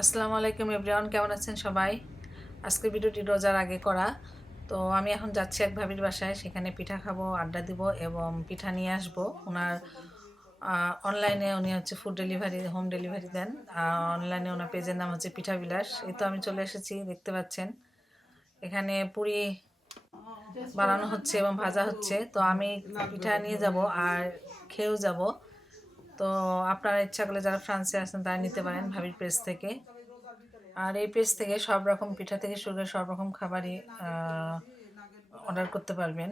আসসালামু আলাইকুম এভরিওয়ান, কেমন আছেন সবাই? আজকের ভিডিওটি রোজার আগে করা। তো আমি এখন যাচ্ছি এক ভাবির বাসায়, সেখানে পিঠা খাব, আড্ডা দিব এবং পিঠা নিয়ে আসব। ওনার অনলাইনে উনি হচ্ছে ফুড ডেলিভারি হোম ডেলিভারি দেন। অনলাইনে ওনার পেজের নাম হচ্ছে পিঠা বিলাস। এই তো আমি চলে এসেছি, দেখতে পাচ্ছেন। এখানে পুরি বানানো হচ্ছে এবং ভাজা হচ্ছে। তো আমি পিঠা নিয়ে যাব আর খেয়েও যাব। তো আপনারা ইচ্ছা করলে যারা ফ্রান্সে আছেন তারা নিতে পারেন ভাবির পেজ থেকে। আর এই পেজ থেকে সব রকম পিঠা থেকে শুরু করে সব রকম খাবারই অর্ডার করতে পারবেন।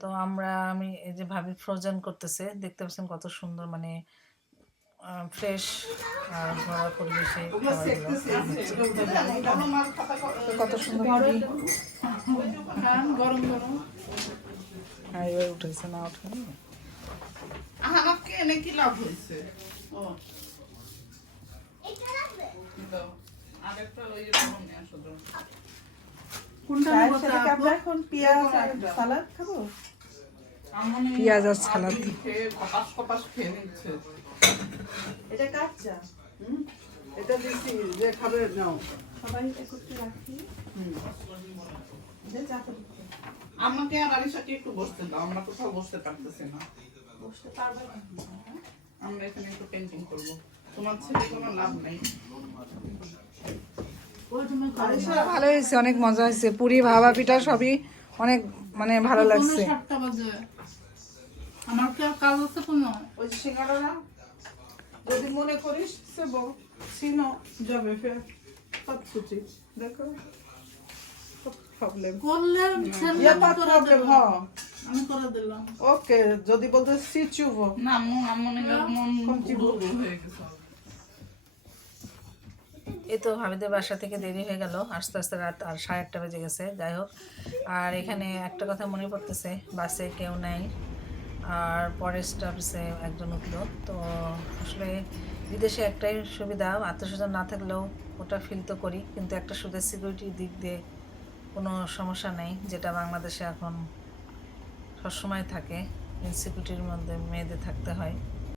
তো আমরা, আমি এই যে ভাবি ফ্রোজেন করতেছে, দেখতে পাচ্ছেন কত সুন্দর মানে ফ্রেশ আর ঘরোয়া পরিবেশে কত সুন্দর পুরি গরম গরম। হ্যাঁ উঠেছে, না আমাকে এনে কি লাভ হয়েছে? ও। পেঁয়াজ আর সালাদ এটা কার এটা দিচ্ছি যে খাবে নাও। সবাই রাখি। আমাকে আর আলিশাকে একটু বসতে দাও? আমরা কোথাও বসতে পারতেছি না। বসতে পারবে না। আমরা এখানে একটু পেন্টিং করব। তোমার ছেলে কোনো লাভ নেই। ভালো হয়েছে অনেক মজা হয়েছে। পুরি ভাবা পিঠা সবই অনেক মানে ভালো লাগছে। আমার কি আর কাজ আছে কোনো? ওই সিঙ্গারা যদি মনে করিস সে সিনো যাবে ফের। ছুটি। দেখো। প্রবলেম করলে ইয়া দেবো। হ্যাঁ আমি করে দিলাম। ওকে যদি বলতে সিচুবো না মন মনে মন কমতি হয়ে এই তো ভাবিদের বাসা থেকে দেরি হয়ে গেল। আস্তে আস্তে রাত আর সাড়ে আটটা বেজে গেছে যাই হোক। আর এখানে একটা কথা মনে পড়তেছে বাসে কেউ নেই। আর পরের স্টপসে একজন উঠল। তো আসলে বিদেশে একটাই সুবিধা আত্মস্বজন না থাকলেও ওটা ফিল তো করি। কিন্তু একটা সুদের সিকিউরিটির দিক দিয়ে কোনো সমস্যা নেই যেটা বাংলাদেশে এখন সবসময় থাকে। ইনসিকিউরিটির মধ্যে মেয়েদের থাকতে হয়।